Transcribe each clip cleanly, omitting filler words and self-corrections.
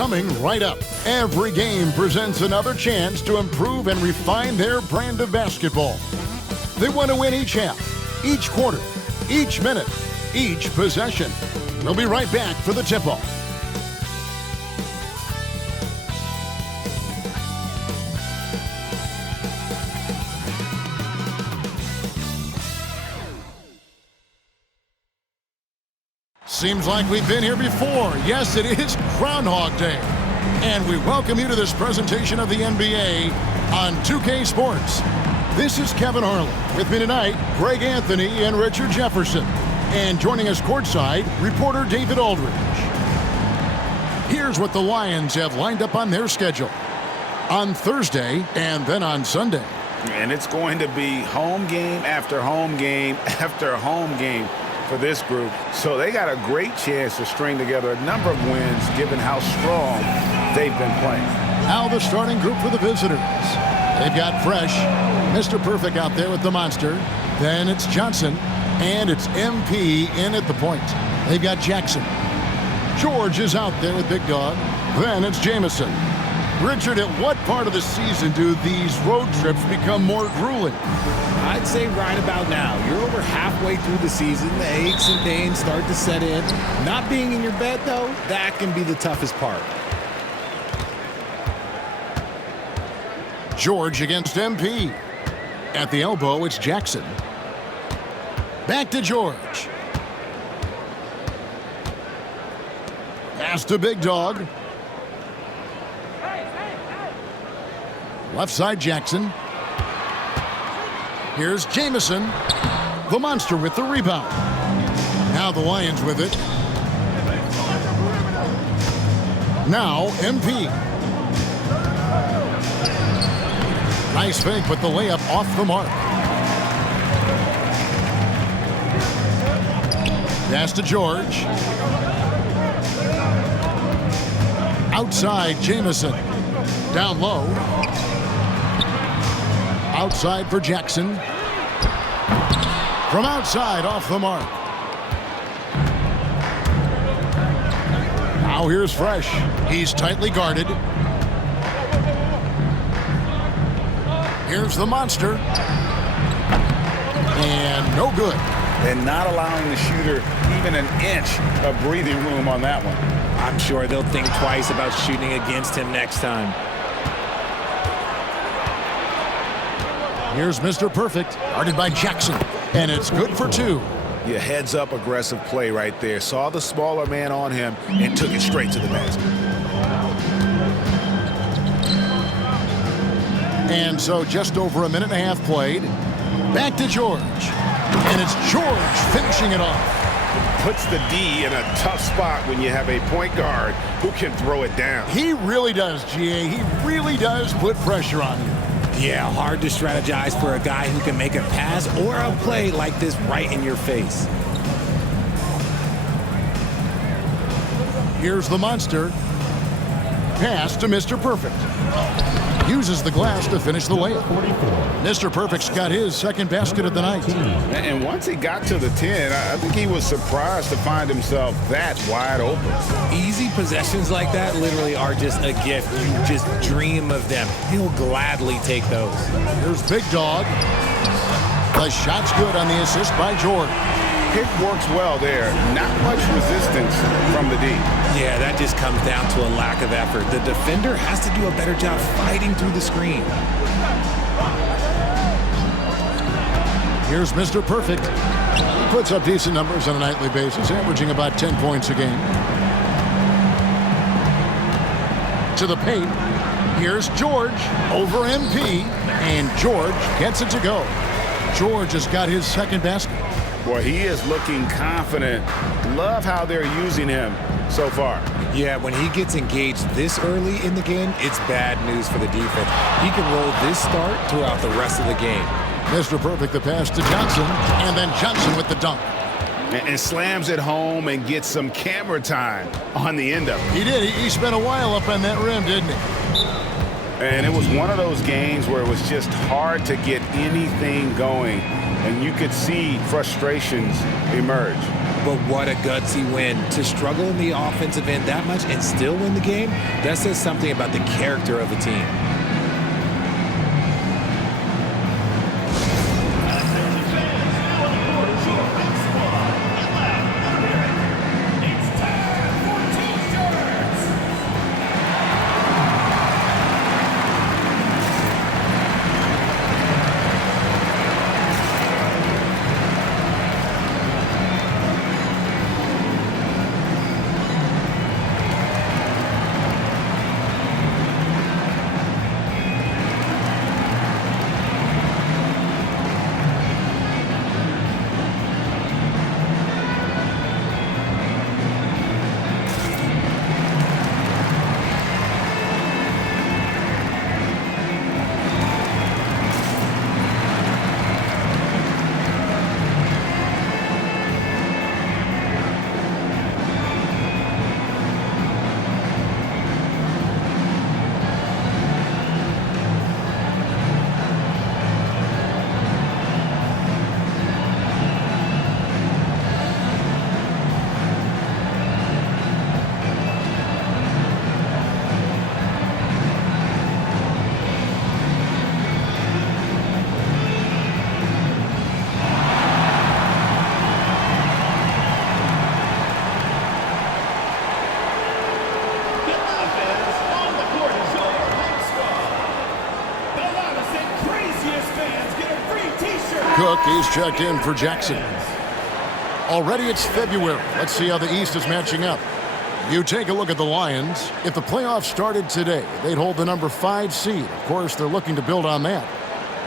Coming right up, every game presents another chance to improve and refine their brand of basketball. They want to win each half, each quarter, each minute, each possession. We'll be right back for the tip-off. Seems like we've been here before. Yes, it is Groundhog Day. And we welcome you to this presentation of the NBA on 2K Sports. This is Kevin Harlan. With me tonight, Greg Anthony and Richard Jefferson. And joining us courtside, reporter David Aldridge. Here's what the Lions have lined up on their schedule. On Thursday and then on Sunday. And it's going to be home game after home game after home game for this group. So they got a great chance to string together a number of wins given how strong they've been playing. Now the starting group for the visitors. They've got Fresh, Mr. Perfect out there with the monster. Then it's Johnson, and it's MP in at the point. They've got Jackson. George is out there with Big Dog. Then it's Jamison. Richard, at what part of the season do these road trips become more grueling? I'd say right about now. You're over halfway through the season. The aches and pains start to set in. Not being in your bed, though, that can be the toughest part. George against MP. At the elbow, it's Jackson. Back to George. Pass to Big Dog. Left side, Jackson. Here's Jamison. The monster with the rebound. Now the Lions with it. Now MP. Nice fake, but the layup off the mark. Pass to George. Outside, Jamison. Down low. Outside for Jackson. From outside, off the mark. Now here's Fresh. He's tightly guarded. Here's the monster. And no good. And not allowing the shooter even an inch of breathing room on that one. I'm sure they'll think twice about shooting against him next time. Here's Mr. Perfect, guarded by Jackson, and it's good for two. Yeah, heads-up aggressive play right there. Saw the smaller man on him and took it straight to the basket. And so just over a minute and a half played. Back to George. And it's George finishing it off. Puts the D in a tough spot when you have a point guard who can throw it down. He really does, GA. He really does put pressure on you. Yeah, hard to strategize for a guy who can make a pass or a play like this right in your face. Here's the monster. Pass to Mr. Perfect. Uses the glass to finish the layup. Mr. Perfect's got his second basket of the night. And once he got to the 10, I think he was surprised to find himself that wide open. Easy possessions like that literally are just a gift. You just dream of them. He'll gladly take those. Here's Big Dog. The shot's good on the assist by George. Pick works well there. Not much resistance from the D. Yeah, that just comes down to a lack of effort. The defender has to do a better job fighting through the screen. Here's Mr. Perfect. He puts up decent numbers on a nightly basis, averaging about 10 points a game. To the paint. Here's George over MP, and George gets it to go. George has got his second basket. Boy, he is looking confident. Love how they're using him so far. Yeah, when he gets engaged this early in the game, it's bad news for the defense. He can roll this start throughout the rest of the game. Mr. Perfect, the pass to Johnson, and then Johnson with the dunk. And slams it home and gets some camera time on the end of it. He did. He spent a while up on that rim, didn't he? And it was one of those games where it was just hard to get anything going, and you could see frustrations emerge. But what a gutsy win. To struggle in the offensive end that much and still win the game, that says something about the character of the team. Cook is checked in for Jackson. Already it's February. Let's see how the East is matching up. You take a look at the Lions. If the playoffs started today, they'd hold the number 5 seed. Of course, they're looking to build on that.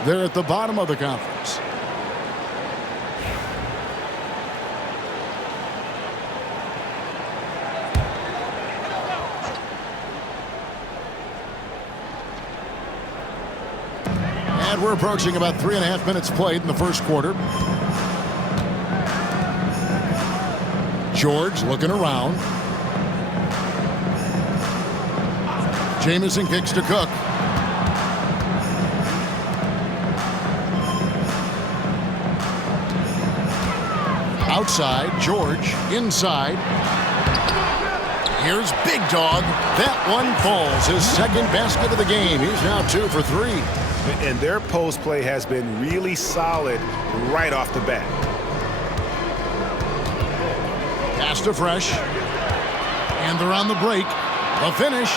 They're at the bottom of the conference. And we're approaching about 3.5 minutes played in the first quarter. George looking around. Jamison kicks to Cook. Outside, George inside. Here's Big Dog. That one falls. His second basket of the game. He's now 2 for 3. And their post play has been really solid right off the bat. Pass to Fresh. And they're on the break. The finish.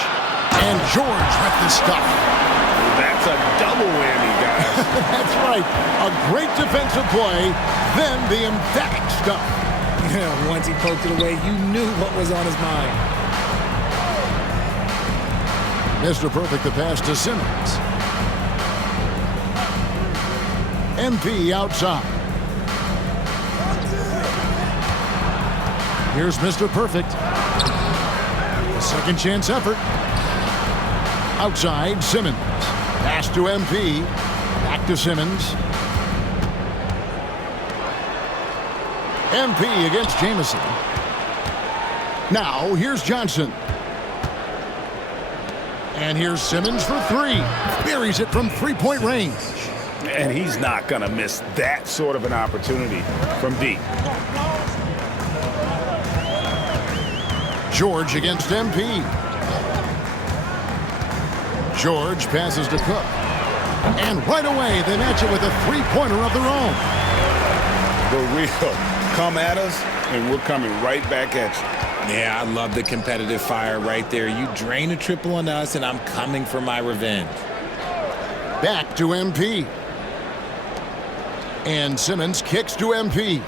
And George with the stuff. That's a double whammy, guys. That's right. A great defensive play, then the emphatic stuff. Yeah, once he poked it away, you knew what was on his mind. Mr. Perfect, the pass to Simmons. MP outside. Here's Mr. Perfect. A second chance effort. Outside, Simmons. Pass to MP. Back to Simmons. MP against Jamison. Now, here's Johnson. And here's Simmons for 3. Buries it from three-point range. And he's not going to miss that sort of an opportunity from deep. George against MP. George passes to Cook. And right away, they match it with a three-pointer of their own. The real come at us, and we're coming right back at you. Yeah, I love the competitive fire right there. You drain a triple on us, and I'm coming for my revenge. Back to MP. And Simmons kicks to MP.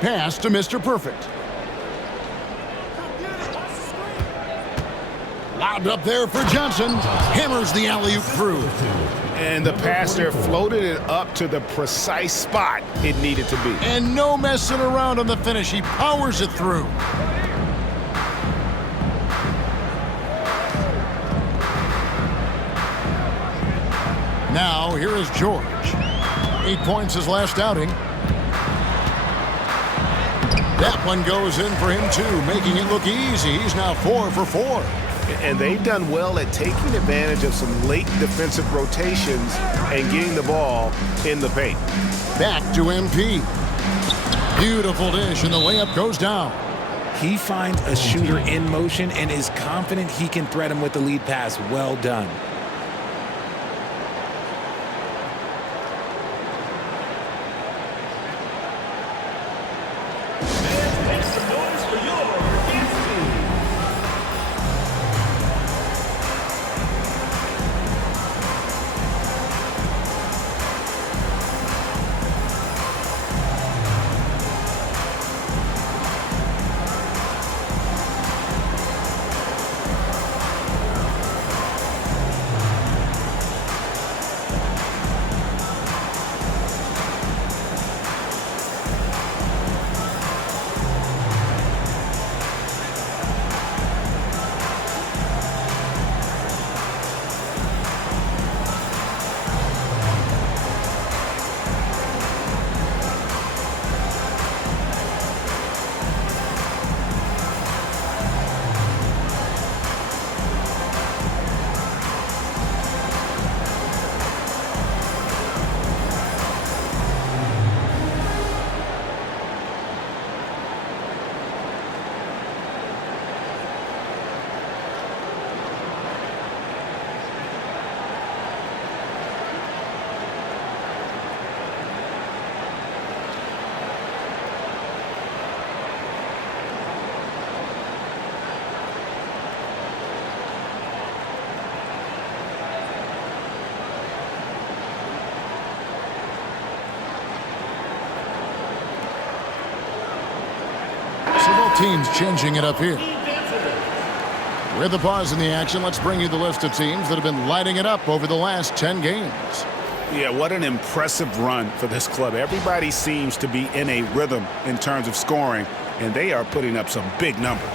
Pass to Mr. Perfect. Lobbed up there for Johnson. Hammers the alley-oop through. And the pass there floated it up to the precise spot it needed to be. And no messing around on the finish. He powers it through. Now, here is George. 8 points his last outing. That one goes in for him, too, making it look easy. He's now 4 for 4. And they've done well at taking advantage of some late defensive rotations and getting the ball in the paint. Back to MP. Beautiful dish, and the layup goes down. He finds a shooter in motion and is confident he can thread him with the lead pass. Well done. Teams changing it up here. With the pause in the action, let's bring you the list of teams that have been lighting it up over the last 10 games. Yeah, what an impressive run for this club. Everybody seems to be in a rhythm in terms of scoring, and they are putting up some big numbers.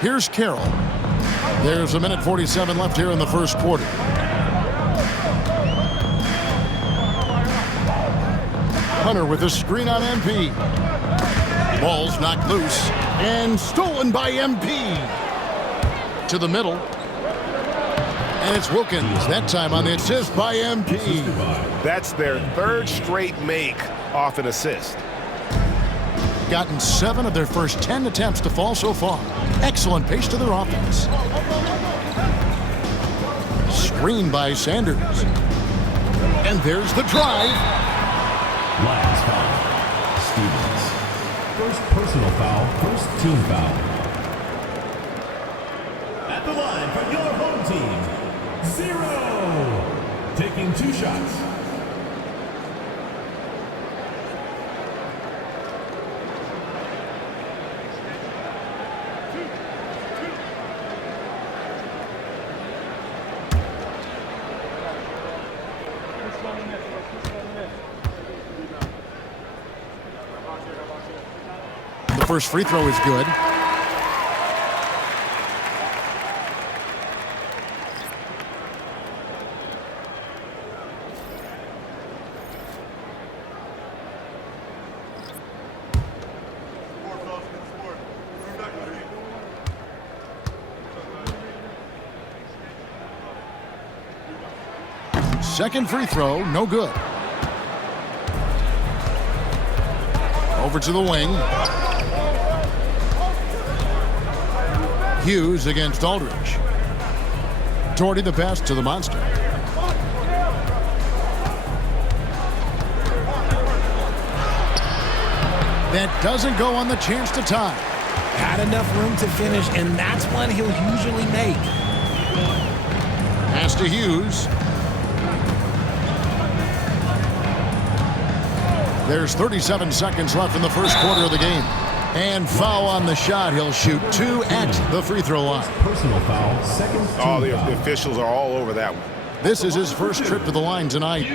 Here's Carroll. There's a minute 47 left here in the first quarter. Hunter with a screen on MP. Ball's knocked loose and stolen by MP. To the middle. And it's Wilkins, that time on the assist by MP. That's their third straight make off an assist. Gotten 7 of their first 10 attempts to fall so far. Excellent pace to their offense. Screen by Sanders. And there's the drive. Last foul, Stevens. First personal foul, first team foul. At the line for your home team, 0. Taking 2 shots. The first free throw is good. Second free throw, no good. Over to the wing. Hughes against Aldridge. Doherty the pass to the monster. That doesn't go on the chance to tie. Had enough room to finish, and that's one he'll usually make. Pass to Hughes. There's 37 seconds left in the first quarter of the game. And foul on the shot. He'll shoot 2 at the free throw line. Personal foul, second team Oh, the foul. officials are all over that one. This is his first trip to the line tonight.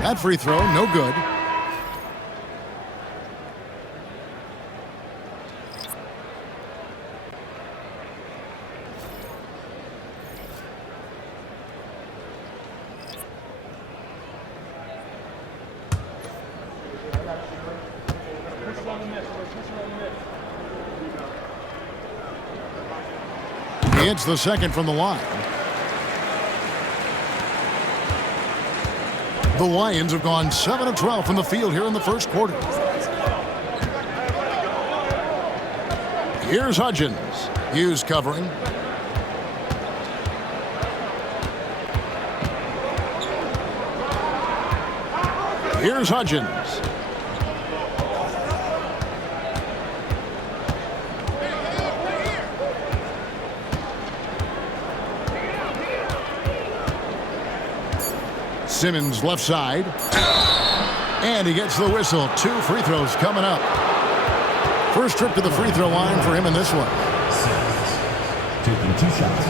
That free throw, no good. He hits the second from the line. The Lions have gone 7 of 12 from the field here in the first quarter. Here's Hudgens. Hughes covering. Here's Hudgens. Simmons left side. And he gets the whistle. 2 free throws coming up. First trip to the free throw line for him in this one. Simmons taking 2 shots.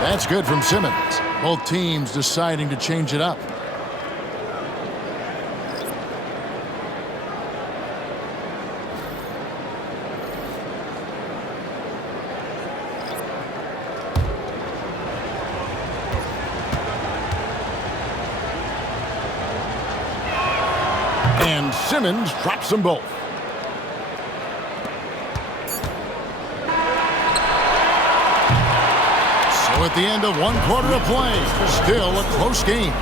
That's good from Simmons. Both teams deciding to change it up. And Simmons drops them both. At the end of 1 quarter of play, still a close game.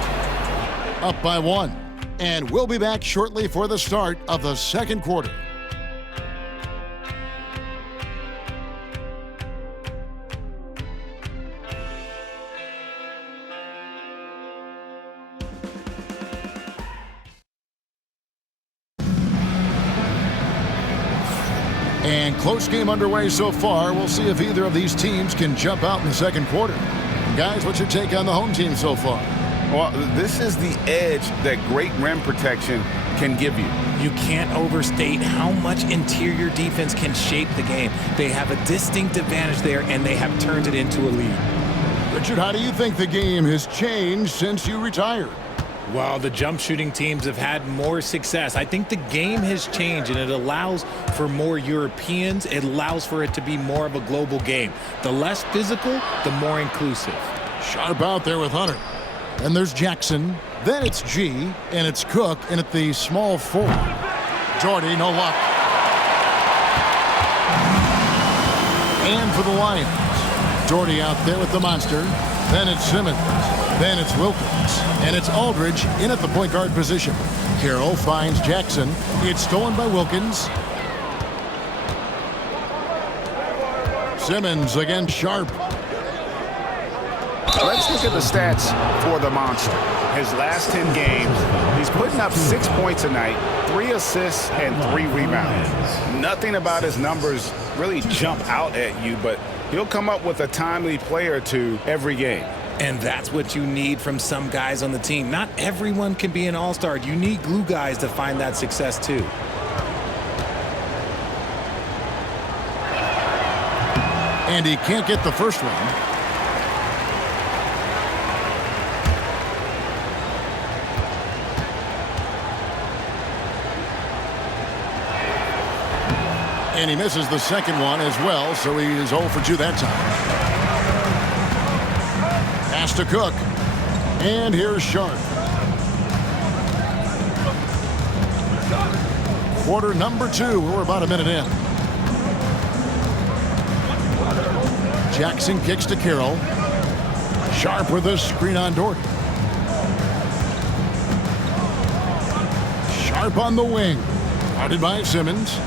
Up by 1. And we'll be back shortly for the start of the second quarter. And close game underway so far. We'll see if either of these teams can jump out in the second quarter. Guys, what's your take on the home team so far? Well, this is the edge that great rim protection can give you. You can't overstate how much interior defense can shape the game. They have a distinct advantage there, and they have turned it into a lead. Richard, how do you think the game has changed since you retired? Well, the jump shooting teams have had more success. I think the game has changed, and it allows for more Europeans. It allows for it to be more of a global game. The less physical, the more inclusive. Sharp out there with Hunter. Then there's Jackson. Then it's G, and it's Cook, and at the small forward. Jordy, no luck. And for the Lions, Jordy out there with the monster. Then it's Simmons. Then it's Wilkins. And it's Aldridge in at the point guard position. Carroll finds Jackson. It's stolen by Wilkins. Simmons against Sharp. Let's look at the stats for the monster. His last 10 games, he's putting up 6 points a night, 3 assists, and 3 rebounds. Nothing about his numbers really jump out at you, but he'll come up with a timely play or two every game. And that's what you need from some guys on the team. Not everyone can be an all-star. You need glue guys to find that success too. And he can't get the first one. And he misses the second one as well, so he is 0 for 2 that time. Pass to Cook. And here's Sharp. Quarter number 2. We're about a minute in. Jackson kicks to Carroll. Sharp with a screen on Doherty. Sharp on the wing. Guarded by Simmons.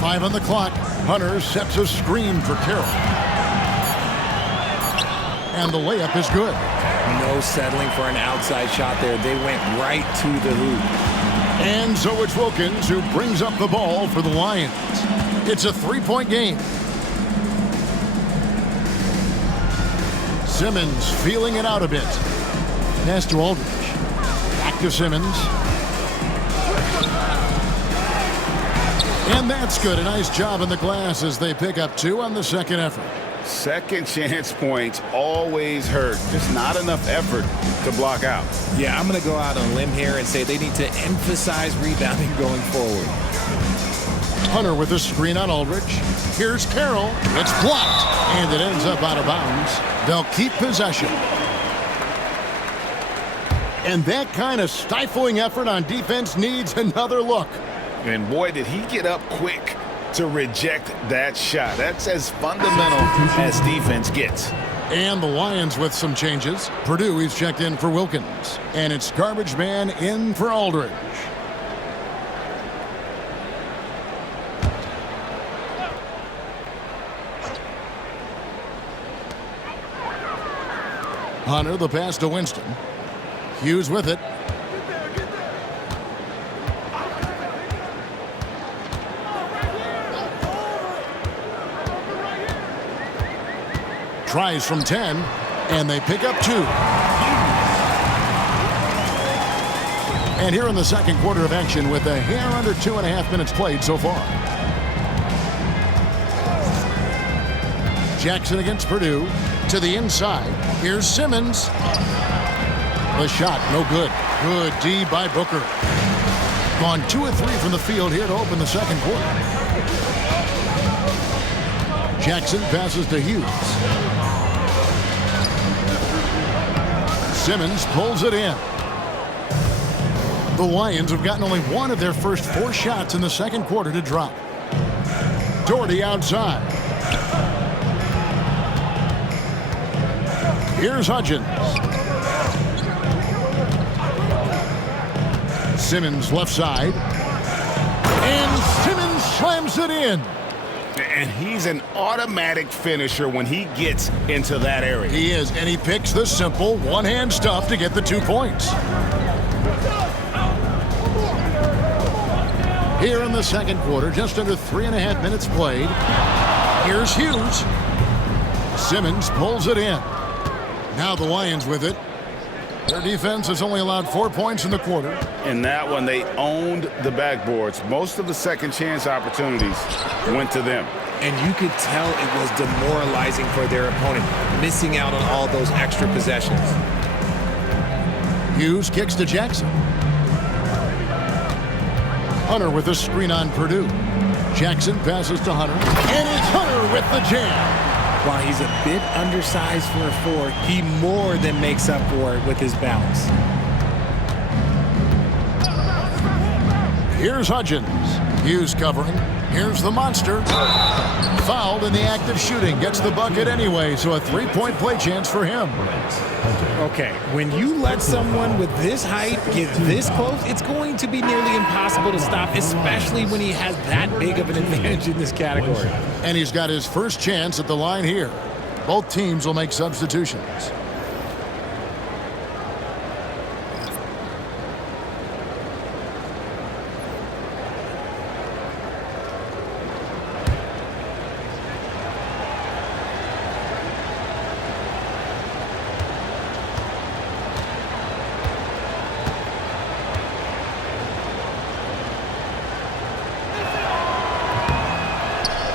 5 on the clock. Hunter sets a screen for Carroll. And the layup is good. No settling for an outside shot there. They went right to the hoop. And so it's Wilkins who brings up the ball for the Lions. It's a 3-point game. Simmons feeling it out a bit. Pass to Aldridge. Back to Simmons. And that's good. A nice job in the glass as they pick up 2 on the second effort. Second chance points always hurt. Just not enough effort to block out. Yeah, I'm going to go out on a limb here and say they need to emphasize rebounding going forward. Hunter with a screen on Aldridge. Here's Carroll. It's blocked, and it ends up out of bounds. They'll keep possession. And that kind of stifling effort on defense needs another look. And boy, did he get up quick to reject that shot. That's as fundamental as defense gets. And the Lions with some changes. Purdue is checked in for Wilkins. And it's garbage man in for Aldridge. Hunter, the pass to Winston. Hughes with it. Tries from 10, and they pick up 2. And here in the second quarter of action with a hair under 2.5 minutes played so far. Jackson against Purdue. To the inside. Here's Simmons. The shot, no good. Good D by Booker. Gone 2 of 3 from the field here to open the second quarter. Jackson passes to Hughes. Simmons pulls it in. The Lions have gotten only 1 of their first 4 shots in the second quarter to drop. Doherty outside. Here's Hudgens. Simmons left side. And Simmons slams it in. And he's an automatic finisher when he gets into that area. He is, and he picks the simple one-hand stuff to get the 2 points. Here in the second quarter, just under 3.5 minutes played. Here's Hughes. Simmons pulls it in. Now the Lions with it. Their defense has only allowed 4 points in the quarter. In that one, they owned the backboards. Most of the second chance opportunities went to them. And you could tell it was demoralizing for their opponent, missing out on all those extra possessions. Hughes kicks to Jackson. Hunter with a screen on Purdue. Jackson passes to Hunter. And it's Hunter with the jam. While he's a bit undersized for a 4, he more than makes up for it with his bounce. Here's Hudgens. Hughes covering. Here's the monster. Fouled in the act of shooting. Gets the bucket anyway, so a 3-point play chance for him. Okay, when you let someone with this height get this close, it's going to be nearly impossible to stop, especially when he has that big of an advantage in this category. And he's got his first chance at the line here. Both teams will make substitutions.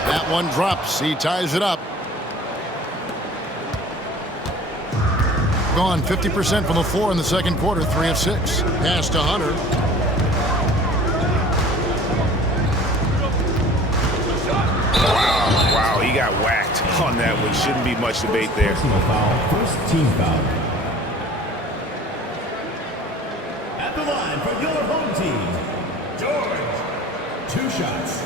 That one drops. He ties it up. Gone 50% from the floor in the second quarter, 3 of 6. Pass to Hunter. Wow, he got whacked on that one. Shouldn't be much debate there. Personal foul, first team foul. At the line for your home team, George. 2 shots.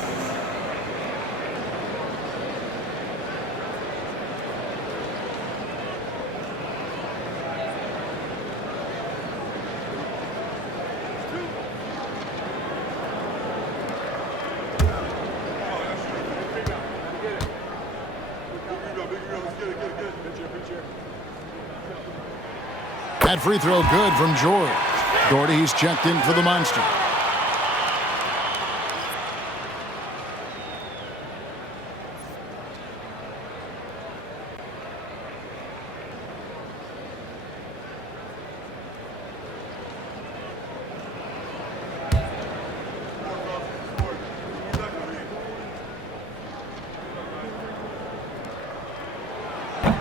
That free throw good from George. Doherty's checked in for the Monster.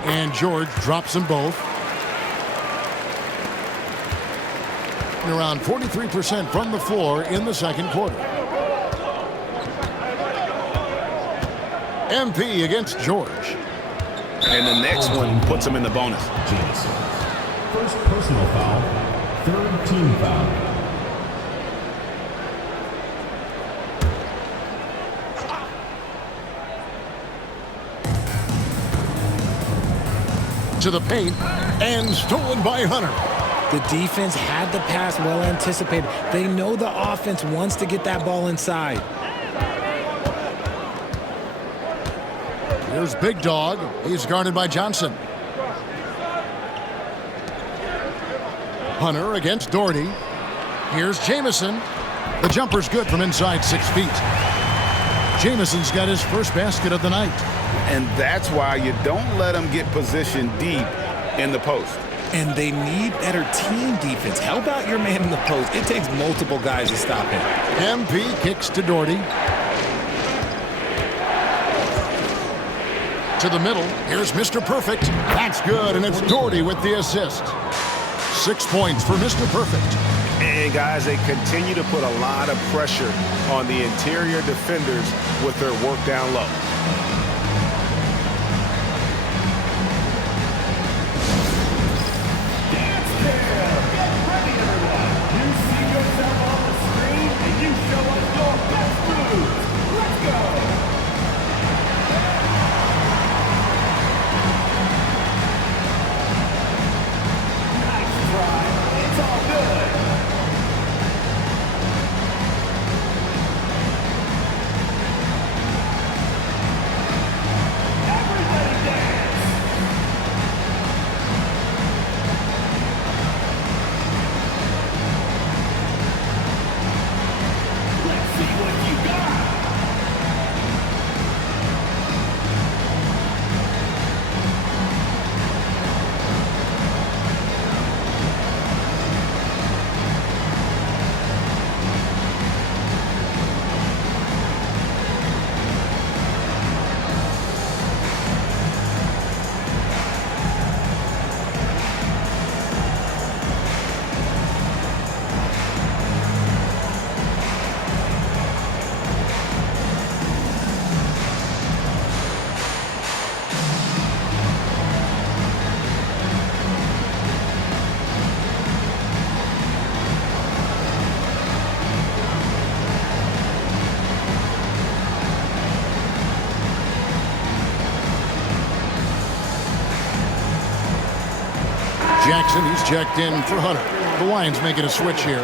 And George drops them both. Around 43% from the floor in the second quarter. MP against George. And the next one puts him in the bonus. Jamison. First personal foul, third team foul. To the paint, and stolen by Hunter. The defense had the pass well anticipated. They know the offense wants to get that ball inside. Here's Big Dog. He's guarded by Johnson. Hunter against Doherty. Here's Jamison. The jumper's good from inside 6 feet. Jamison's got his first basket of the night. And that's why you don't let them get positioned deep in the post. And they need better team defense. Help out your man in the post. It takes multiple guys to stop him. MP kicks to Doherty. To the middle. Here's Mr. Perfect. That's good, and it's Doherty with the assist. 6 points for Mr. Perfect. And guys, they continue to put a lot of pressure on the interior defenders with their work down low. Jackson, he's checked in for Hunter. The Lions making a switch here.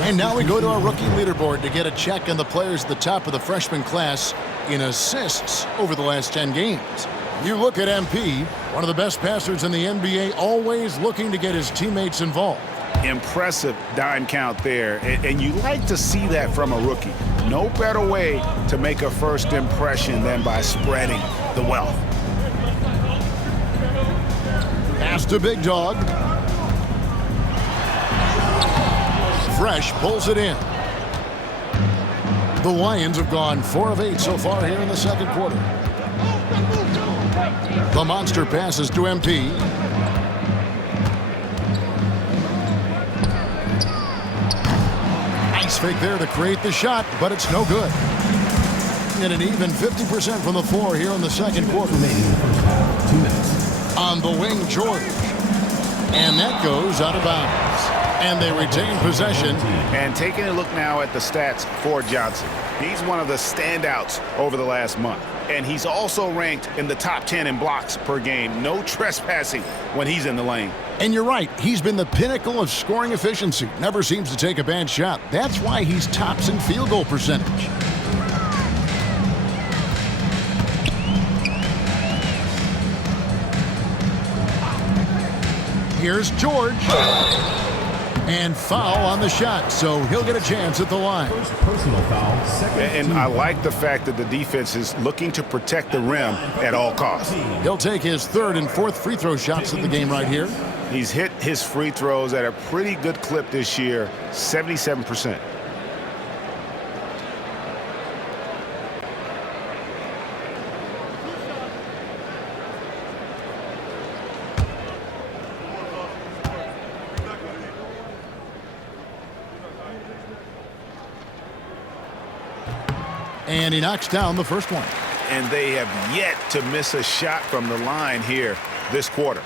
And now we go to our rookie leaderboard to get a check on the players at the top of the freshman class in assists over the last 10 games. You look at MP, one of the best passers in the NBA, always looking to get his teammates involved. Impressive dime count there, and you like to see that from a rookie. No better way to make a first impression than by spreading the wealth. Pass to Big Dog. Fresh pulls it in. The Lions have gone 4 of 8 so far here in the second quarter. The monster passes to MP. Nice fake there to create the shot, but it's no good. And an even 50% from the floor here in the second quarter. 2 minutes. On the wing, George. And that goes out of bounds. And they retain possession. And taking a look now at the stats for Johnson. He's one of the standouts over the last month. And he's also ranked in the top 10 in blocks per game. No trespassing when he's in the lane. And you're right, he's been the pinnacle of scoring efficiency. Never seems to take a bad shot. That's why he's tops in field goal percentage. Here's George. And foul on the shot, so he'll get a chance at the line. First personal foul, second. And I like the fact that the defense is looking to protect the rim at all costs. He'll take his third and fourth free throw shots of the game right here. He's hit his free throws at a pretty good clip this year, 77%. And he knocks down the first one. and they have yet to miss a shot from the line here this quarter.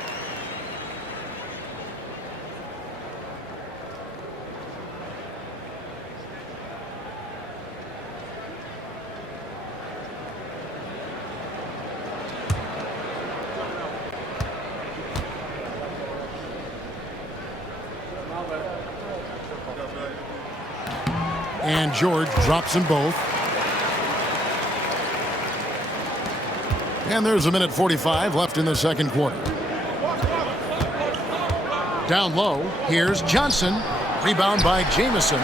And George drops them both. And there's 1:45 left in the second quarter. Down low, here's Johnson. Rebound by Jamison.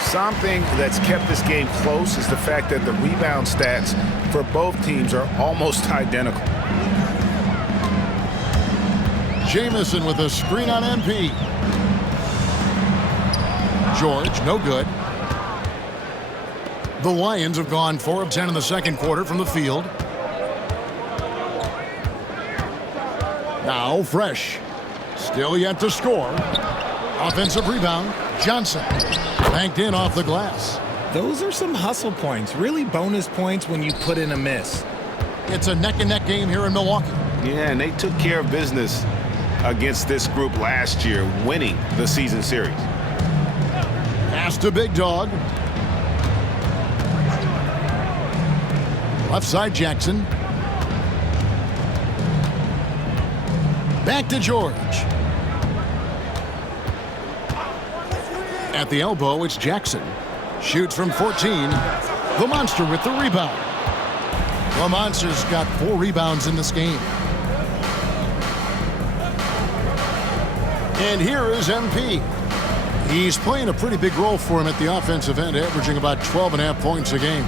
Something that's kept this game close is the fact that the rebound stats for both teams are almost identical. Jamison with a screen on MP. George, no good. The Lions have gone 4 of 10 in the second quarter from the field. Now Fresh. Still yet to score. Offensive rebound. Johnson. Banked in off the glass. Those are some hustle points. Really bonus points when you put in a miss. It's a neck-and-neck game here in Milwaukee. Yeah, and they took care of business against this group last year, winning the season series. Pass to Big Dog. Left side Jackson. Back to George. At the elbow, it's Jackson. Shoots from 14. The Monster with the rebound. The Monster's got 4 rebounds in this game. And here is MP. He's playing a pretty big role for him at the offensive end, averaging about 12.5 points a game.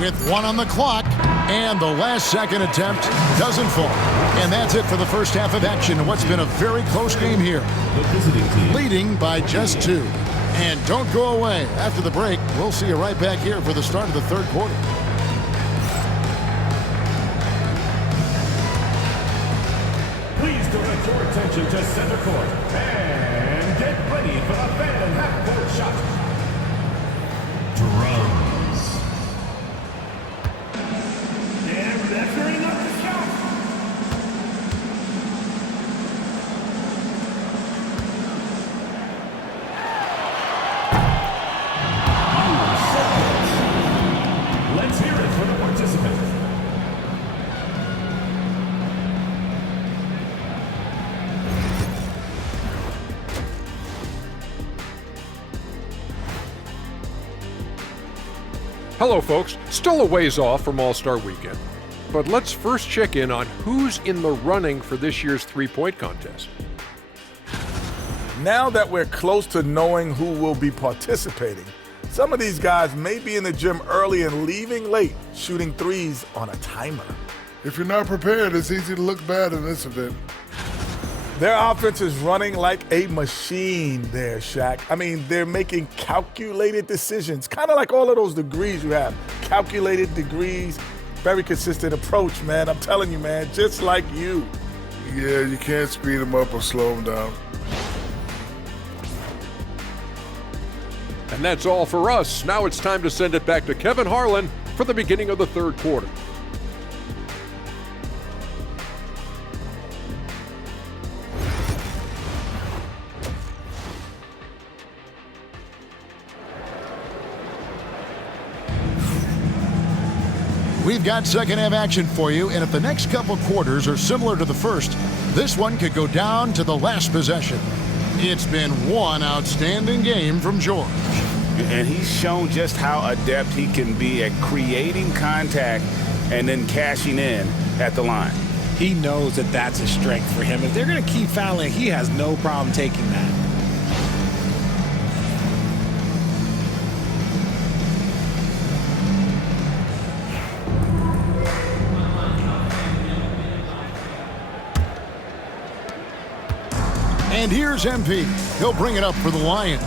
With 1 on the clock, and the last second attempt doesn't fall. And that's it for the first half of action in what's been a very close game here. The visiting team. Leading by just 2. And don't go away. After the break, we'll see you right back here for the start of the third quarter. Please direct your attention to center court and get ready for the fan half-court shot. Drums. And that's very enough to shot. Let's hear it for the participants. Hello folks, still a ways off from All-Star Weekend, but let's first check in on who's in the running for this year's three-point contest. Now that we're close to knowing who will be participating, some of these guys may be in the gym early and leaving late, shooting threes on a timer. If you're not prepared, it's easy to look bad in this event. Their offense is running like a machine there, Shaq. I mean, they're making calculated decisions, kind of like all of those degrees you have. Calculated degrees, very consistent approach, man. I'm telling you, man, just like you. Yeah, you can't speed them up or slow them down. And that's all for us. Now it's time to send it back to Kevin Harlan for the beginning of the third quarter. We've got second half action for you, and if the next couple quarters are similar to the first, this one could go down to the last possession. It's been one outstanding game from George. And he's shown just how adept he can be at creating contact and then cashing in at the line. He knows that that's a strength for him. If they're going to keep fouling, he has no problem taking that. And here's MP. He'll bring it up for the Lions.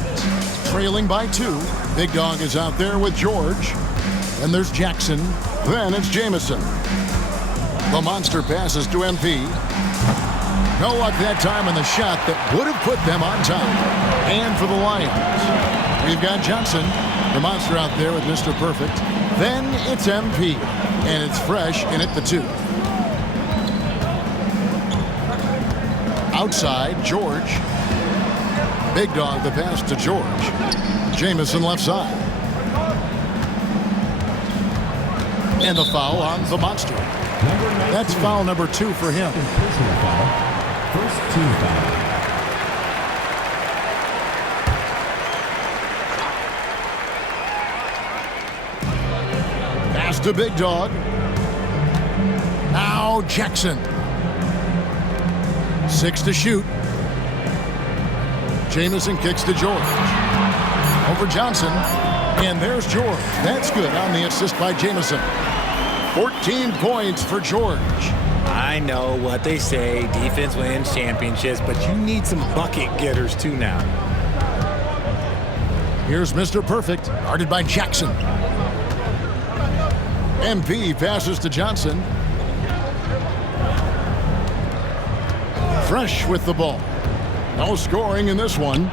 Trailing by 2. Big Dog is out there with George. And there's Jackson. Then it's Jamison. The monster passes to MP. No luck that time on the shot that would have put them on top. And for the Lions, we've got Johnson, the monster out there with Mr. Perfect. Then it's MP, and it's fresh in at the 2. Outside, George. Big dog the pass to George. Jamison left side. And the foul on the monster. That's foul number 2 for him. Personal foul. First team foul. Pass to Big Dog. Now Jackson. 6 to shoot. Jamison kicks to George. Over Johnson. And there's George. That's good on the assist by Jamison. 14 points for George. I know what they say, defense wins championships, but you need some bucket getters too now. Here's Mr. Perfect, guarded by Jackson. MP passes to Johnson. Fresh with the ball. No scoring in this one.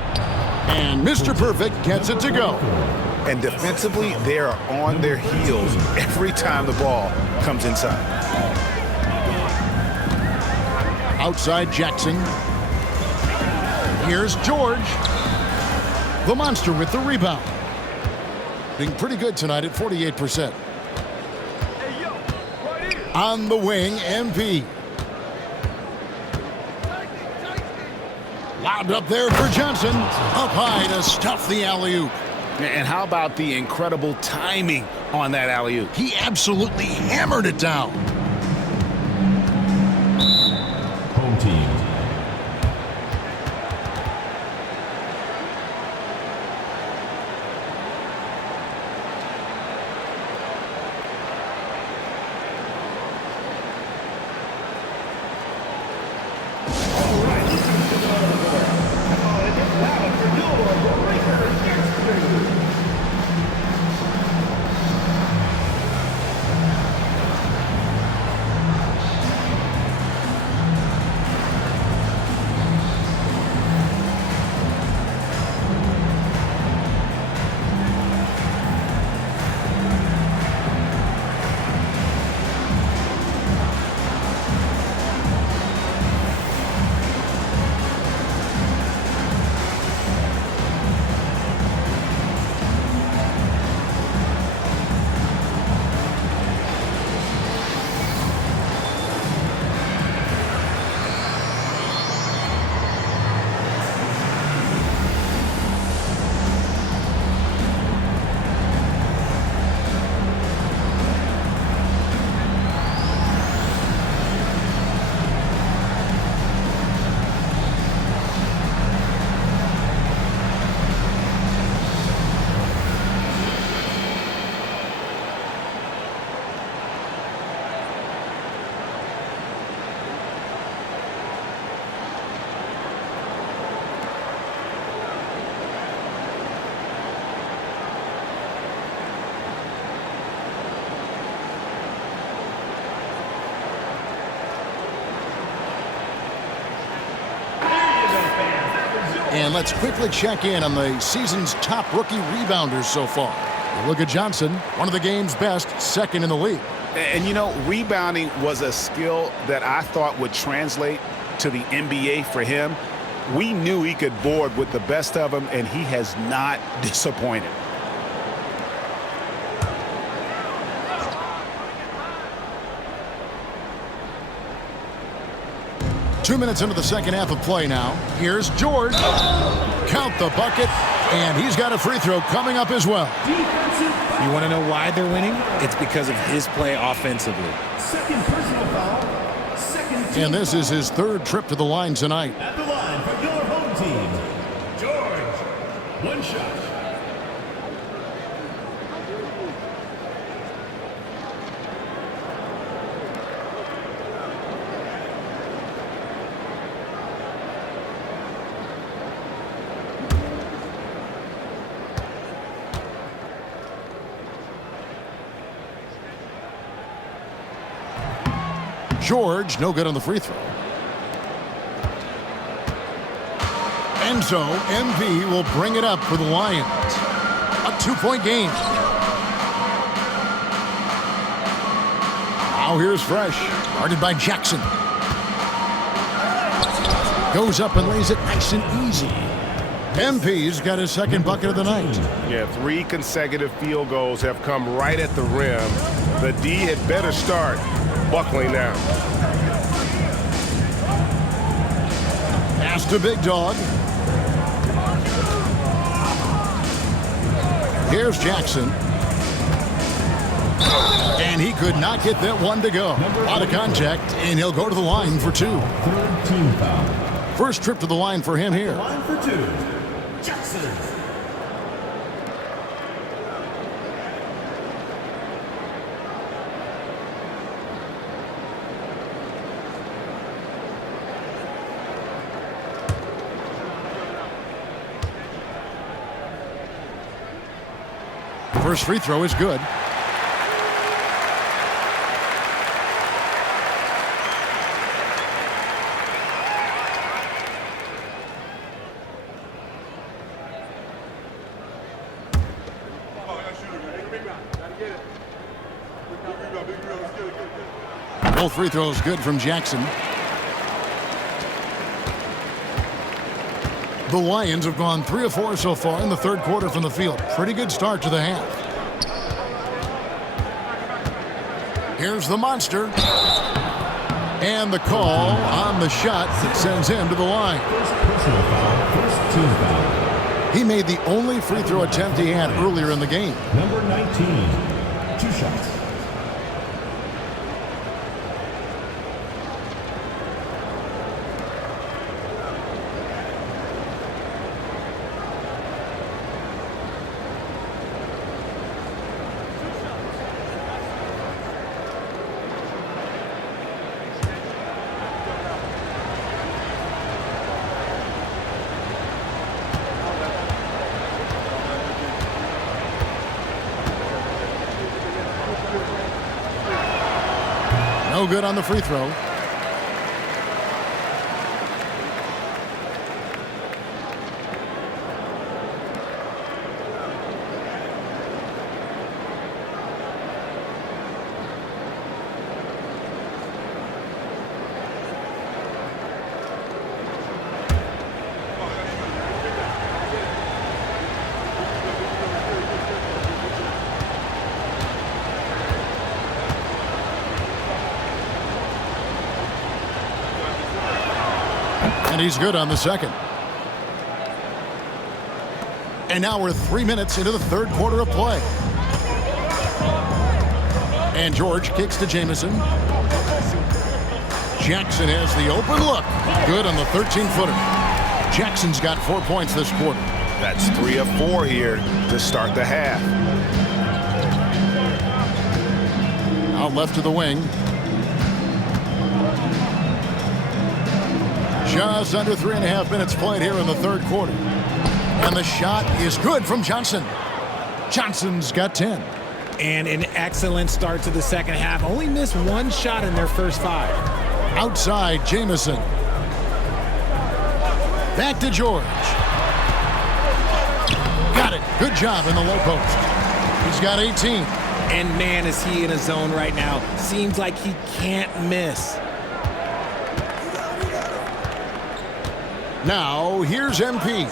And Mr. Perfect gets it to go. And defensively, they are on their heels every time the ball comes inside. Outside Jackson. Here's George. The monster with the rebound. Being pretty good tonight at 48%. On the wing, MP. Lobbed up there for Johnson. Up high to stuff the alley-oop. And how about the incredible timing on that alley-oop? He absolutely hammered it down. Home team. And let's quickly check in on the season's top rookie rebounders so far. You look at Johnson, one of the game's best, second in the league. And you know, rebounding was a skill that I thought would translate to the NBA for him. We knew he could board with the best of them, and he has not disappointed. Two minutes into the second half of play now. Here's George. Count the bucket, and he's got a free throw coming up as well. You want to know why they're winning? It's because of his play offensively. Second personal foul. Second team. And this is his third trip to the line tonight. At the line for your home team. George. One shot. George, no good on the free throw. And so MP will bring it up for the Lions. A 2-point game. Now here's Fresh, guarded by Jackson. Goes up and lays it nice and easy. MP's got his second bucket of the night. Yeah, 3 consecutive field goals have come right at the rim. The D had better start buckling now. Pass to Big Dog. Here's Jackson. And he could not get that one to go. Out of contact, and he'll go to the line for 2. Third team foul. First trip to the line for him here. Line for 2. Jackson. First free throw is good. Both free throws good from Jackson. The Lions have gone 3 of 4 so far in the third quarter from the field. Pretty good start to the half. Here's the monster. And the call on the shot that sends him to the line. First personal foul. First team foul. He made the only free throw attempt he had earlier in the game. Number 19. 2 shots. No good on the free throw. And he's good on the second. And now we're 3 minutes into the third quarter of play. And George kicks to Jamison. Jackson has the open look. Good on the 13-footer. Jackson's got 4 points this quarter. That's 3 of 4 here to start the half. Out left to the wing. Just under 3.5 minutes played here in the third quarter. And the shot is good from Johnson. Johnson's got 10. And an excellent start to the second half. Only missed 1 shot in their first 5. Outside, Jamison. Back to George. Got it. Good job in the low post. He's got 18. And man, is he in a zone right now. Seems like he can't miss. Now, here's MP.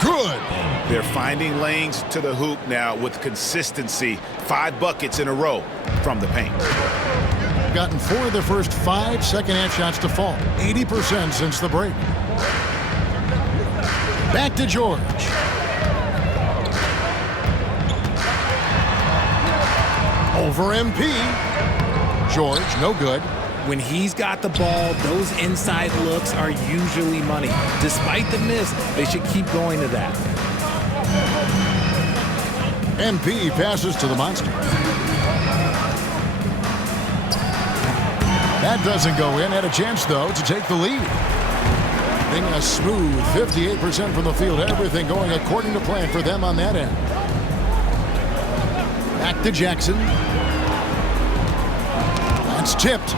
Good. They're finding lanes to the hoop now with consistency. 5 buckets in a row from the paint. Gotten 4 of the first 5 second-half shots to fall. 80% since the break. Back to George. Over MP. George, no good. When he's got the ball, those inside looks are usually money. Despite the miss, they should keep going to that. MP passes to the monster. That doesn't go in. Had a chance, though, to take the lead. Hitting a smooth 58% from the field. Everything going according to plan for them on that end. Back to Jackson. That's tipped.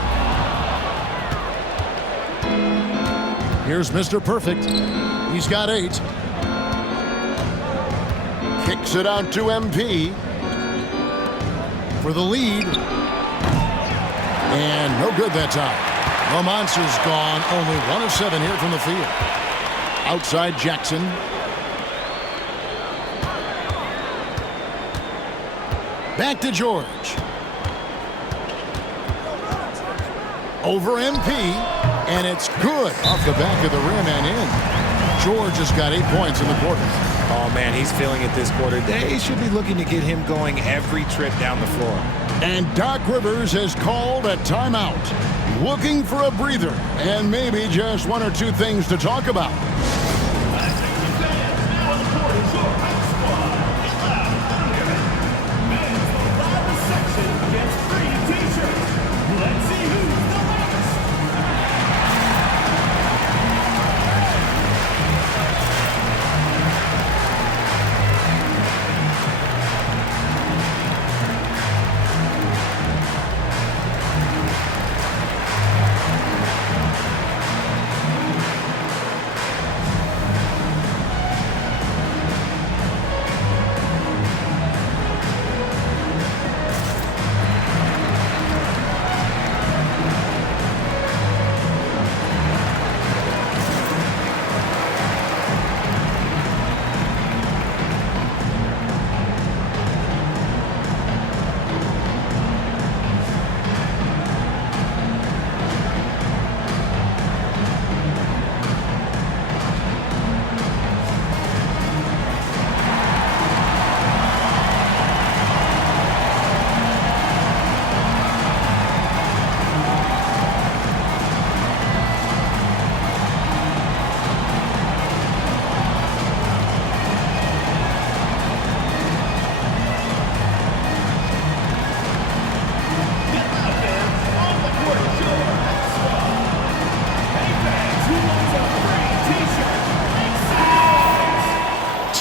Here's Mr. Perfect. He's got 8. Kicks it out to MP for the lead. And no good that time. The Monster's gone. Only 1 of 7 here from the field. Outside Jackson. Back to George. Over MP. And it's good off the back of the rim and in. George has got 8 points in the quarter. Oh, man, he's feeling it this quarter. They should be looking to get him going every trip down the floor. And Doc Rivers has called a timeout. Looking for a breather and maybe just 1 or 2 things to talk about.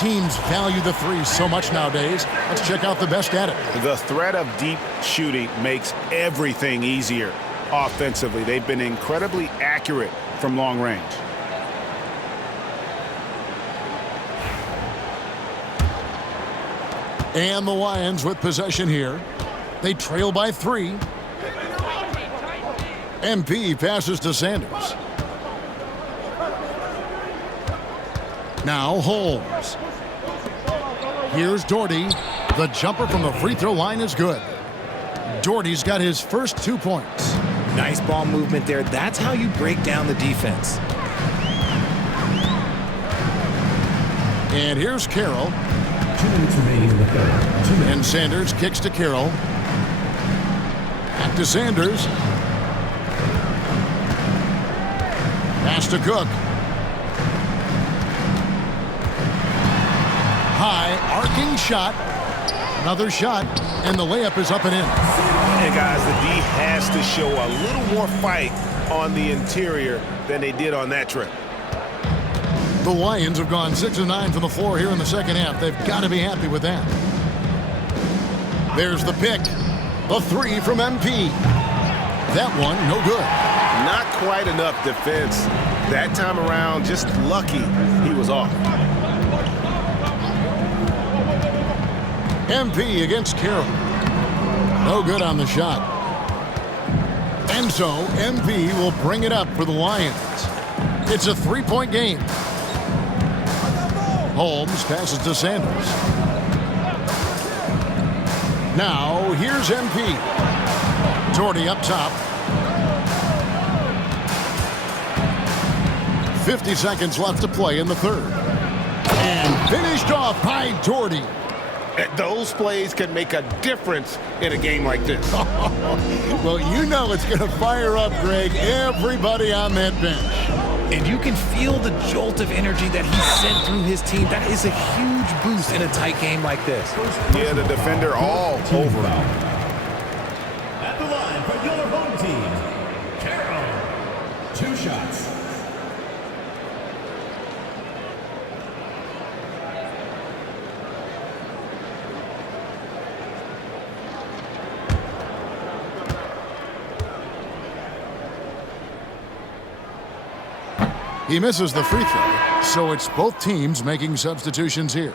Teams value the 3 so much nowadays. Let's check out the best at it. The threat of deep shooting makes everything easier offensively. They've been incredibly accurate from long range. And the Lions with possession here. They trail by 3. MP passes to Sanders. Now Holmes. Here's Doherty. The jumper from the free throw line is good. Doherty's got his first 2 points. Nice ball movement there. That's how you break down the defense. And here's Carroll. 2 minutes remaining in the third. 2 minutes. And Sanders kicks to Carroll. Back to Sanders. Pass to Cook. High, arcing shot. Another shot, and the layup is up and in. And guys, the D has to show a little more fight on the interior than they did on that trip. The Lions have gone 6 of 9 from the floor here in the second half. They've got to be happy with that. There's the pick. The 3 from MP. That one, no good. Not quite enough defense. That time around, just lucky he was off. MP against Carroll. No good on the shot. And so MP will bring it up for the Lions. It's a 3-point game. Holmes passes to Sanders. Now here's MP. Doherty up top. 50 seconds left to play in the third. And finished off by Doherty. Those plays can make a difference in a game like this. Well, you know it's going to fire up, Greg, everybody on that bench. And you can feel the jolt of energy that he sent through his team. That is a huge boost in a tight game like this. Yeah, the defender all over him. At the line for your home team, Carroll. 2 shots. He misses the free throw, so it's both teams making substitutions here.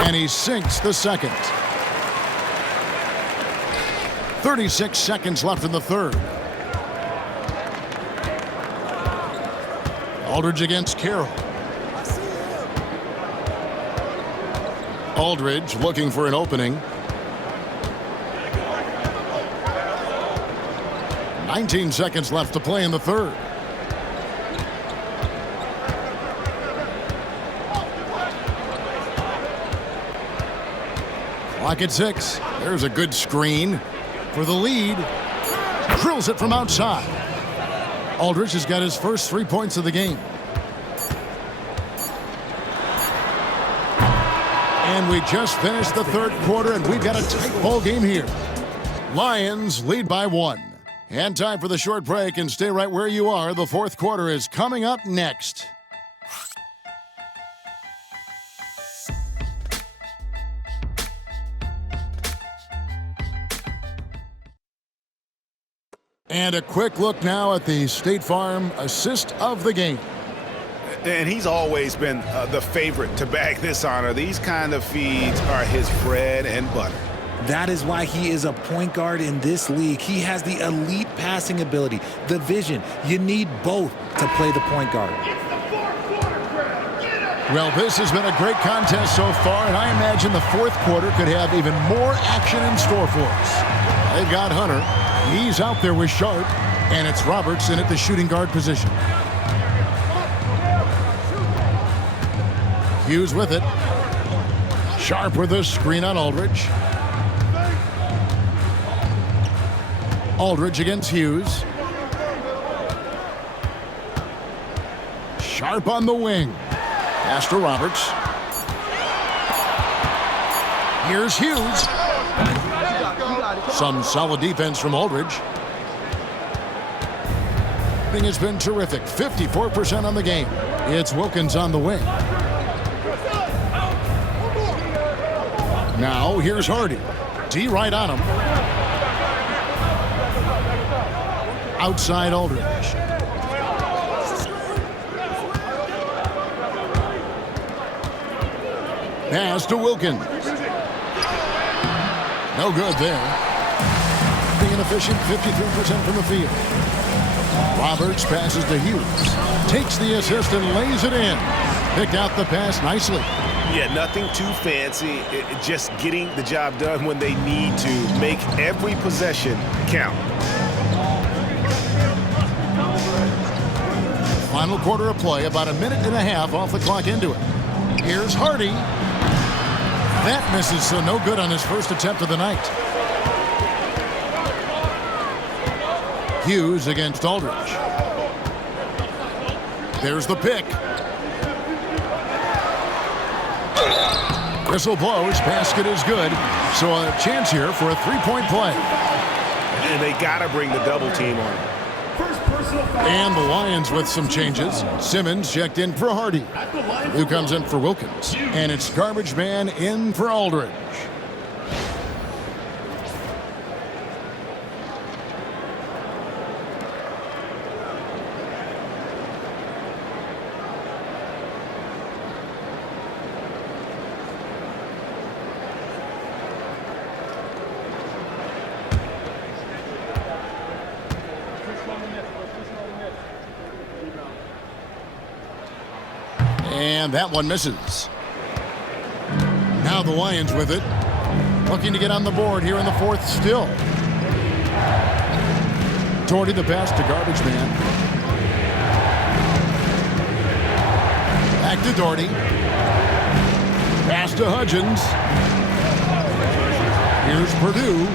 And he sinks the second. 36 seconds left in the third. Aldridge against Carroll. Aldridge looking for an opening. 19 seconds left to play in the third. Clock at 6. There's a good screen for the lead. Drills it from outside. Aldridge has got his first 3 points of the game. And we just finished the third quarter, and we've got a tight ball game here. Lions lead by 1. And time for the short break, and stay right where you are. The fourth quarter is coming up next. And a quick look now at the State Farm assist of the game. And he's always been the favorite to bag this honor. These kind of feeds are his bread and butter. That is why he is a point guard in this league. He has the elite passing ability, the vision. You need both to play the point guard. Well, this has been a great contest so far, and I imagine the fourth quarter could have even more action in store for us. They've got Hunter. He's out there with Sharp, and it's Roberts in at the shooting guard position. Hughes with it. Sharp with a screen on Aldridge. Aldridge against Hughes. Sharp on the wing. Pass to Roberts. Here's Hughes. Some solid defense from Aldridge. Thing has been terrific. 54% on the game. It's Wilkins on the wing. Now here's Hardy. D right on him. Outside Aldridge. Pass to Wilkins. No good there. Being efficient, 53% from the field. Roberts passes to Hughes. Takes the assist and lays it in. Picked out the pass nicely. Yeah, nothing too fancy. Just getting the job done when they need to. Make every possession count. Final quarter of play, about a minute and a half off the clock into it. Here's Hardy. That misses, so no good on his first attempt of the night. Hughes against Aldridge. There's the pick. Whistle blows, basket is good. So a chance here for a three-point play. And they got to bring the double team on. And the Lions with some changes. Simmons checked in for Hardy, who comes in for Wilkins. And it's Garbage Man in for Aldridge. And that one misses. Now the Lions with it. Looking to get on the board here in the fourth still. Doherty the pass to Garbage Man. Back to Doherty. Pass to Hudgens. Here's Purdue.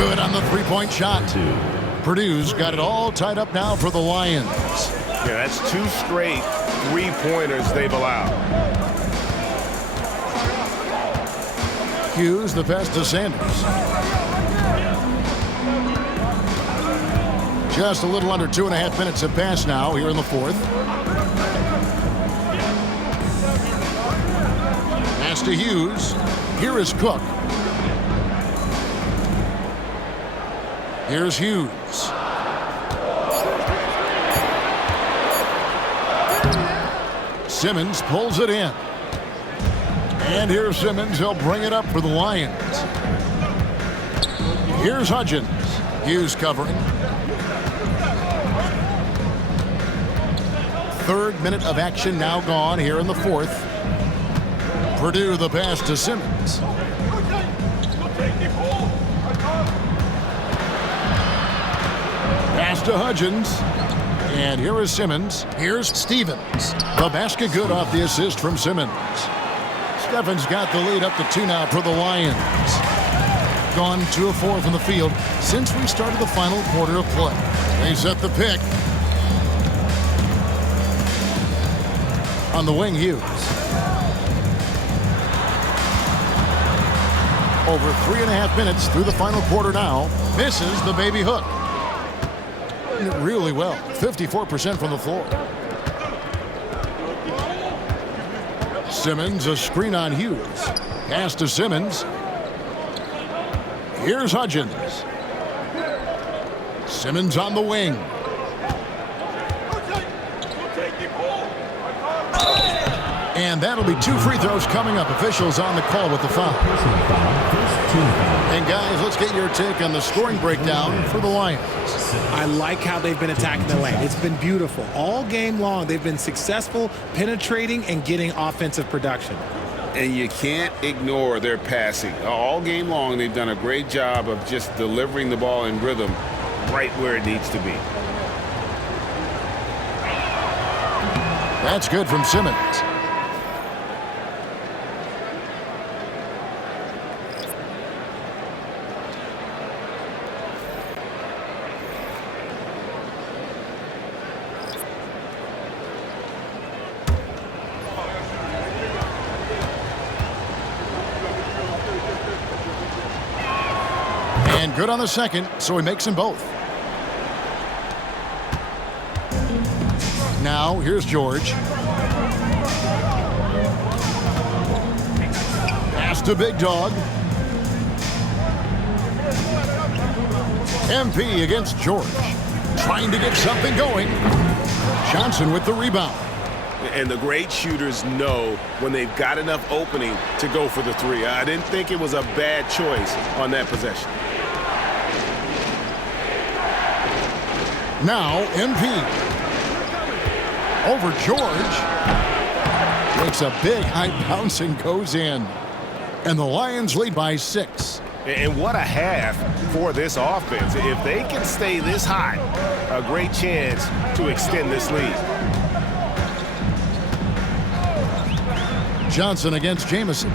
Good on the three-point shot. Purdue's got it all tied up now for the Lions. Yeah, that's two straight three-pointers they've allowed. Hughes the pass to Sanders. Just a little under 2.5 minutes have passed now here in the fourth. Pass to Hughes. Here is Cook. Here's Hughes. Simmons pulls it in. And here's Simmons. He'll bring it up for the Lions. Here's Hudgens. Hughes covering. Third minute of action now gone here in the fourth. Purdue the pass to Simmons. Pass to Hudgens. And here is Simmons. Here's Stevens. The basket good off the assist from Simmons. Stevens got the lead up to 2 now for the Lions. Gone 2 of 4 from the field since we started the final quarter of play. They set the pick. On the wing, Hughes. Over 3.5 minutes through the final quarter now. Misses the baby hook. Really well. 54% from the floor. Simmons, a screen on Hughes. Pass to Simmons. Here's Hudgens. Simmons on the wing. And that'll be 2 free throws coming up. Officials on the call with the foul. And guys, let's get your take on the scoring breakdown for the Lions. I like how they've been attacking the lane. It's been beautiful. All game long, they've been successful penetrating and getting offensive production. And you can't ignore their passing. All game long, they've done a great job of just delivering the ball in rhythm right where it needs to be. That's good from Simmons. And good on the second, so he makes them both. Now, here's George. Pass to Big Dog. MP against George. Trying to get something going. Johnson with the rebound. And the great shooters know when they've got enough opening to go for the three. I didn't think it was a bad choice on that possession. Now, MP. Over George. Makes a big high bounce and goes in. And the Lions lead by 6. And what a half for this offense. If they can stay this hot, a great chance to extend this lead. Johnson against Jamison.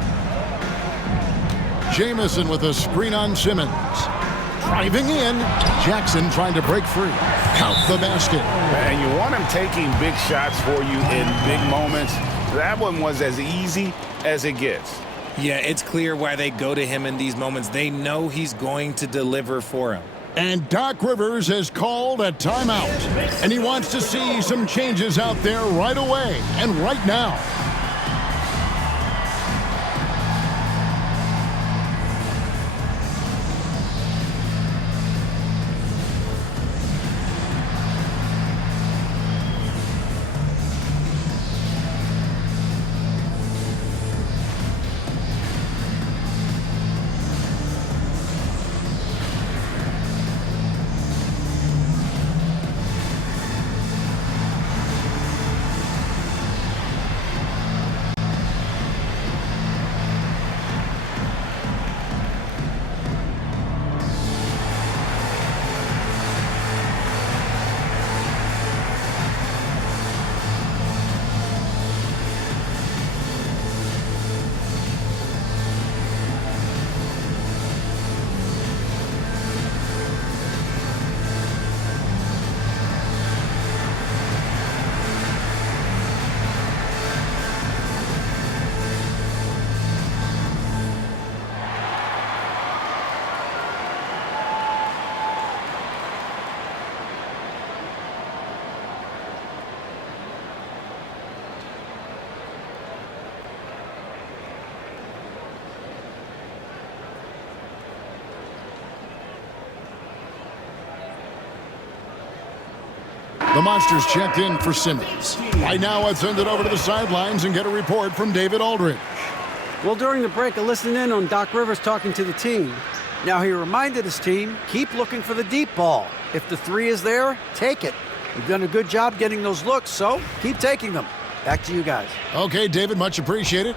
Jamison with a screen on Simmons. Driving in. Jackson trying to break free. Count the basket. And you want him taking big shots for you in big moments. That one was as easy as it gets. Yeah, it's clear why they go to him in these moments. They know he's going to deliver for him. And Doc Rivers has called a timeout. And he wants to see some changes out there right away and right now. The Monsters checked in for Simmons. Right now, let's send it over to the sidelines and get a report from David Aldridge. Well, during the break, I listened in on Doc Rivers talking to the team. Now, he reminded his team, keep looking for the deep ball. If the three is there, take it. You've done a good job getting those looks, so keep taking them. Back to you guys. Okay, David, much appreciated.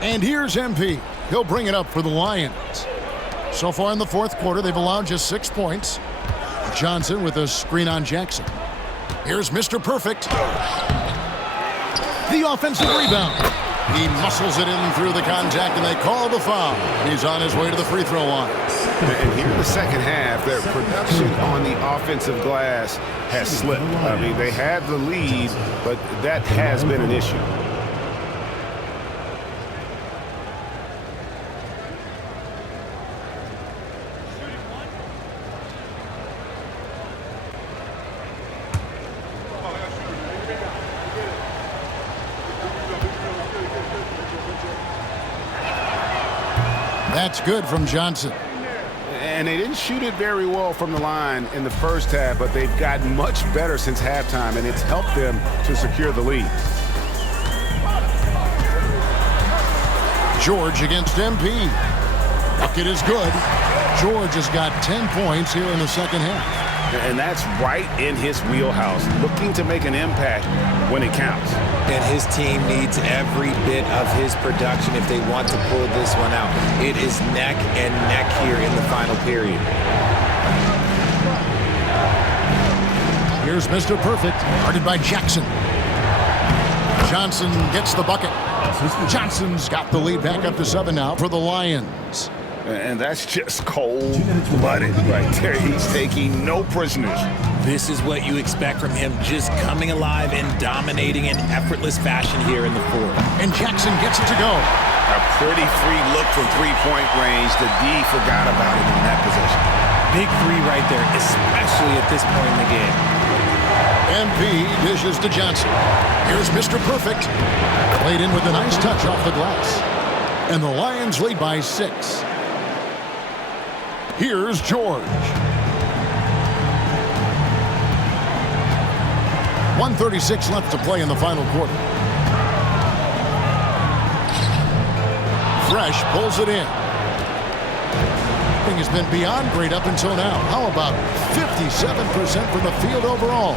And here's MP. He'll bring it up for the Lions. So far in the fourth quarter, they've allowed just 6 points. Johnson with a screen on Jackson. Here's Mr. Perfect. The offensive rebound. He muscles it in through the contact, and they call the foul. He's on his way to the free throw line. And here in the second half, their production on the offensive glass has slipped. I mean, they had the lead, but that has been an issue. That's good from Johnson. And they didn't shoot it very well from the line in the first half, but they've gotten much better since halftime, and it's helped them to secure the lead. George against MP. Bucket is good. George has got 10 points here in the second half. And that's right in his wheelhouse, looking to make an impact when it counts. And his team needs every bit of his production if they want to pull this one out. It is neck and neck here in the final period. Here's Mr. Perfect, guarded by Jackson. Johnson gets the bucket. Johnson's got the lead back up to 7 now for the Lions. And that's just cold-blooded right there. He's taking no prisoners. This is what you expect from him, just coming alive and dominating in effortless fashion here in the fourth. And Jackson gets it to go. A pretty free look from three-point range. The D forgot about it in that possession. Big three right there, especially at this point in the game. MP dishes to Johnson. Here's Mr. Perfect. Played in with a nice touch off the glass. And the Lions lead by 6. Here's George. 1:36 left to play in the final quarter. Fresh pulls it in. Has been beyond great up until now. How about 57% from the field overall?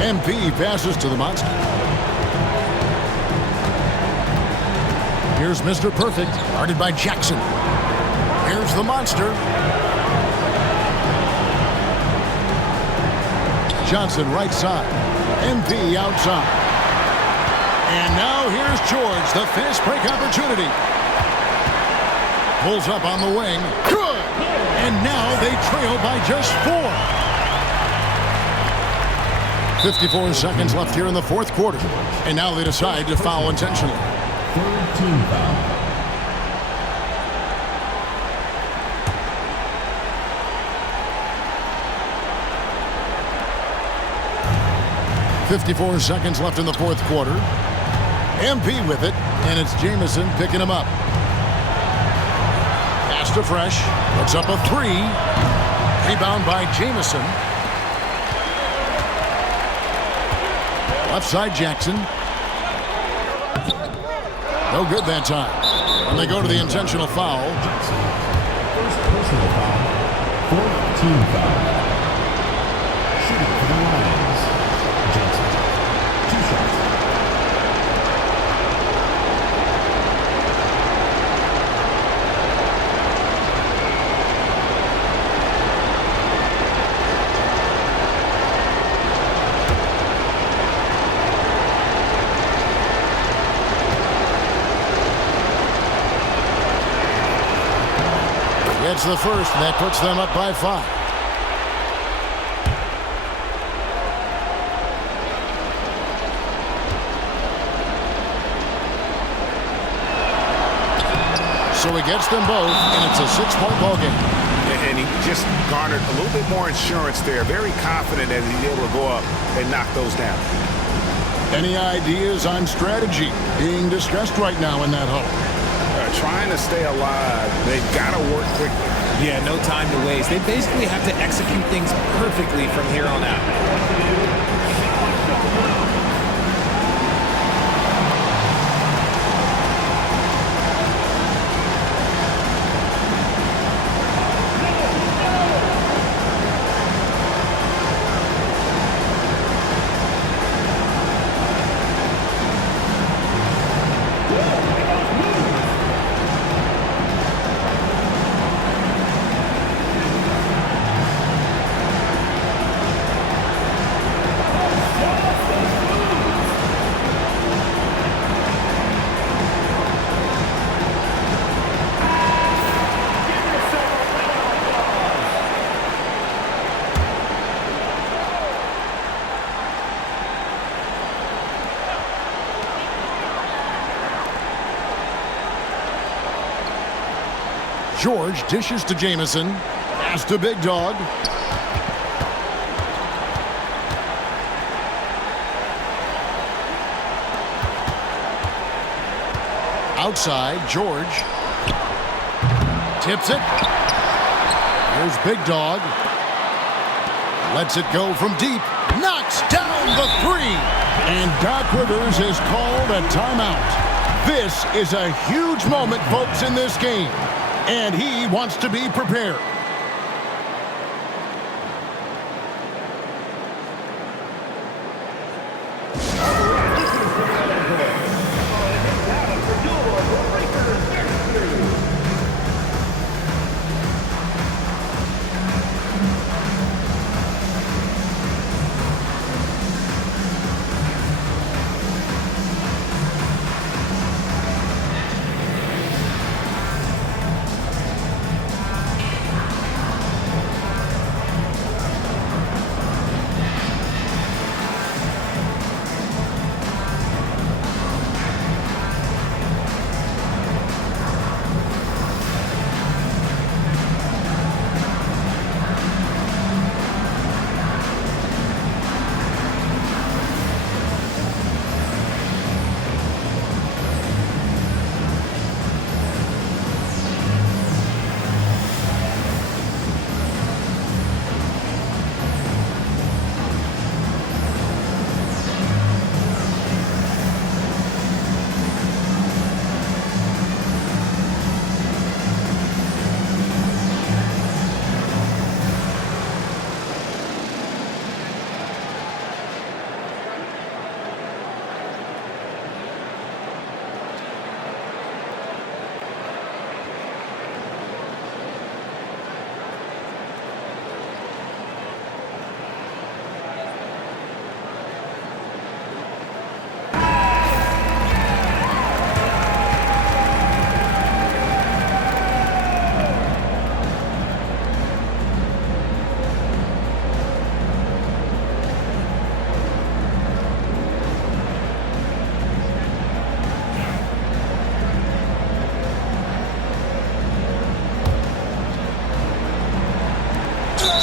MP passes to the Monster. Here's Mr. Perfect, guarded by Jackson. Here's the Monster. Johnson right side. MP outside. And now here's George, the fast break opportunity. Pulls up on the wing. Good! And now they trail by just 4. 54 seconds left here in the fourth quarter. And now they decide to foul intentionally. Third team foul. 54 seconds left in the fourth quarter. MP with it, and it's Jamison picking him up. Pass to Fresh. Puts up a 3. Rebound by Jamison. Left side Jackson. No good that time. And they go to the intentional foul. First personal foul. Fourth team foul. Shooting for the Lions. Johnson. 2 shots. Gets the first, and that puts them up by 5. So he gets them both, and it's a 6-point ball game. And he just garnered a little bit more insurance there. Very confident that he's able to go up and knock those down. Any ideas on strategy being discussed right now in that huddle? Trying to stay alive. They've got to work quickly. Yeah, no time to waste. They basically have to execute things perfectly from here on out. George dishes to Jamison. Pass to Big Dog. Outside, George. Tips it. Here's Big Dog. Lets it go from deep. Knocks down the three. And Doc Rivers has called a timeout. This is a huge moment, folks, in this game. And he wants to be prepared.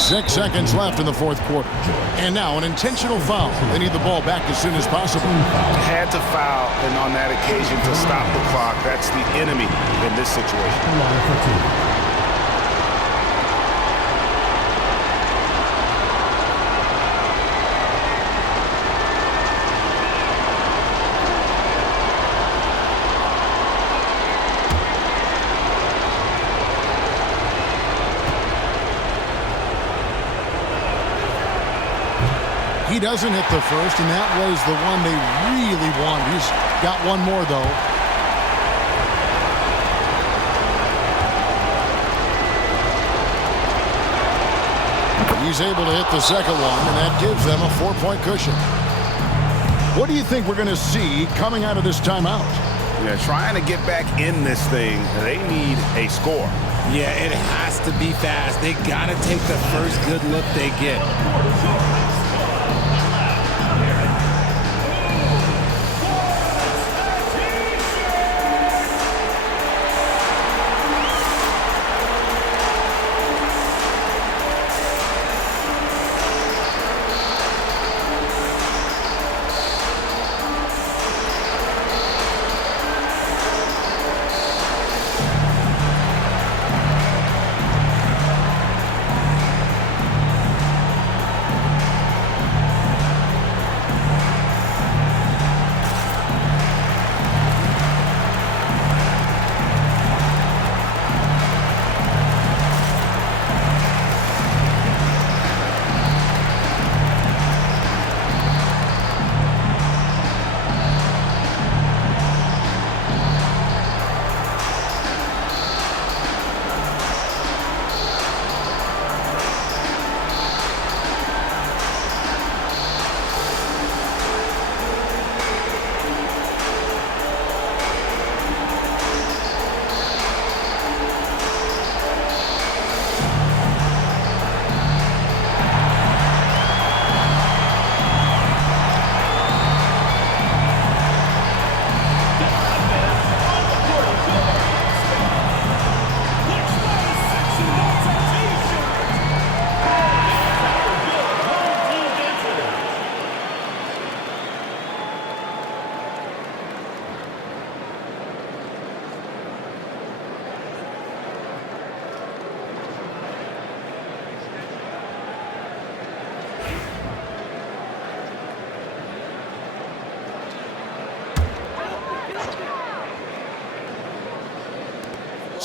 Six seconds left in the fourth quarter. And now an intentional foul. They need the ball back as soon as possible. Had to foul, and on that occasion to stop the clock. That's the enemy in this situation. He doesn't hit the first, and that was the one they really wanted. He's got one more, though. He's able to hit the second one, and that gives them a 4-point cushion. What do you think we're going to see coming out of this timeout? Yeah, trying to get back in this thing, they need a score. Yeah, it has to be fast. They got to take the first good look they get.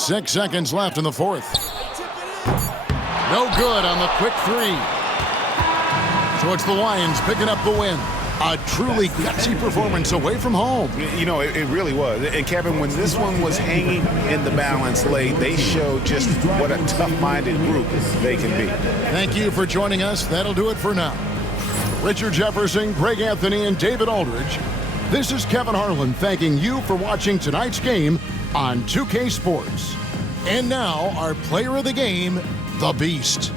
6 seconds left in the fourth. No good on the quick three. So it's the Lions picking up the win. A truly gutsy performance away from home. You know, it really was. And Kevin, when this one was hanging in the balance late, they showed just what a tough-minded group they can be. Thank you for joining us. That'll do it for now. Richard Jefferson, Greg Anthony, and David Aldridge. This is Kevin Harlan thanking you for watching tonight's game on 2K Sports. And now, our player of the game, the Beast.